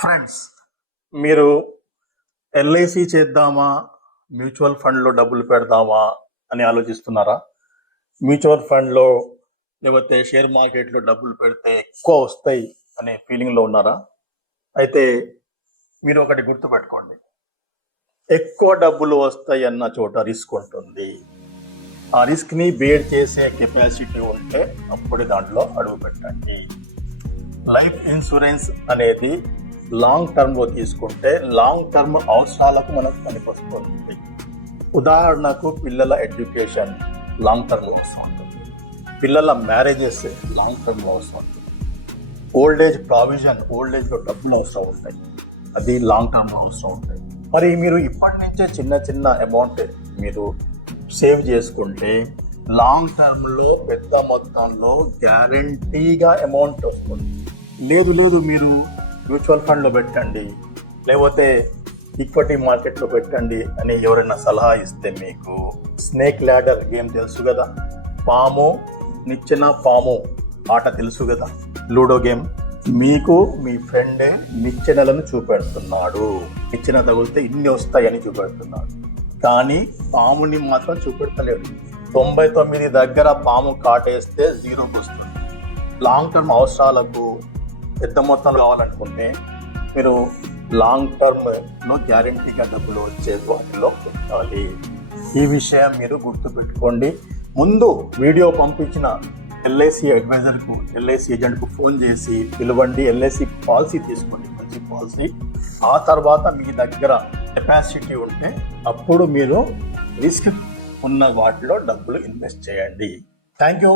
Friends, మీరు LIC చేద్దామా, mutual ఫండ్లో డబ్బులు పెడదామా అని ఆలోచిస్తున్నారా? మ్యూచువల్ ఫండ్లో లేకపోతే షేర్ మార్కెట్లో డబ్బులు పెడితే ఎక్కువ వస్తాయి అనే ఫీలింగ్లో ఉన్నారా? అయితే మీరు ఒకటి గుర్తుపెట్టుకోండి, ఎక్కువ డబ్బులు వస్తాయి అన్న చోట రిస్క్ ఉంటుంది. ఆ రిస్క్ని బేర్ చేసే కెపాసిటీ ఉంటే అప్పుడు దాంట్లో అడుగు పెట్టండి. లైఫ్ ఇన్సూరెన్స్ అనేది లాంగ్ టర్మ్లో తీసుకుంటే లాంగ్ టర్మ్ అవసరాలకు మనకు పనికొస్తుంది. ఉదాహరణకు పిల్లల ఎడ్యుకేషన్ లాంగ్ టర్మ్ అవసరం ఉంటుంది, పిల్లల మ్యారేజెస్ లాంగ్ టర్మ్ అవసరం ఉంటుంది, ఓల్డ్ ఏజ్ ప్రావిజన్, ఓల్డ్ ఏజ్లో డబ్బులు అవసరం ఉంటాయి, అది లాంగ్ టర్మ్లో అవసరం ఉంటాయి. మరి మీరు ఇప్పటి నుంచే చిన్న చిన్న అమౌంట్ మీరు సేవ్ చేసుకుంటే లాంగ్ టర్మ్లో పెద్ద మొత్తంలో గ్యారంటీగా అమౌంట్ వస్తుంది. లేదు మీరు మ్యూచువల్ ఫండ్లో పెట్టండి, లేకపోతే ఈక్విటీ మార్కెట్లో పెట్టండి అని ఎవరైనా సలహా ఇస్తే మీకు స్నేక్ ల్యాడర్ గేమ్ తెలుసు కదా, పాము నిచ్చెన పాము ఆట తెలుసు కదా, లూడో గేమ్. మీకు మీ ఫ్రెండే నిచ్చెనలను చూపెడుతున్నాడు, నిచ్చెన తగిలితే ఇన్ని వస్తాయని చూపెడుతున్నాడు, కానీ పాముని మాత్రం చూపెడతలేడు. 99 దగ్గర పాము కాటేస్తే 0కి వస్తుంది. లాంగ్ టర్మ్ అవసరాలకు పెద్ద మొత్తంలో కావాలనుకుంటే మీరు లాంగ్ టర్మ్లో గ్యారంటీగా డబ్బులు వచ్చే వాటిలో పెట్టాలి. ఈ విషయం మీరు గుర్తుపెట్టుకోండి. ముందు వీడియో పంపించిన ఎల్ఐసి అడ్వైజర్కు, ఎల్ఐసి ఏజెంట్కు ఫోన్ చేసి పిలవండి, ఎల్ఐసి పాలసీ తీసుకోండి, మంచి పాలసీ. ఆ తర్వాత మీ దగ్గర కెపాసిటీ ఉంటే అప్పుడు మీరు రిస్క్ ఉన్న వాటిలో డబ్బులు ఇన్వెస్ట్ చేయండి. Thank you.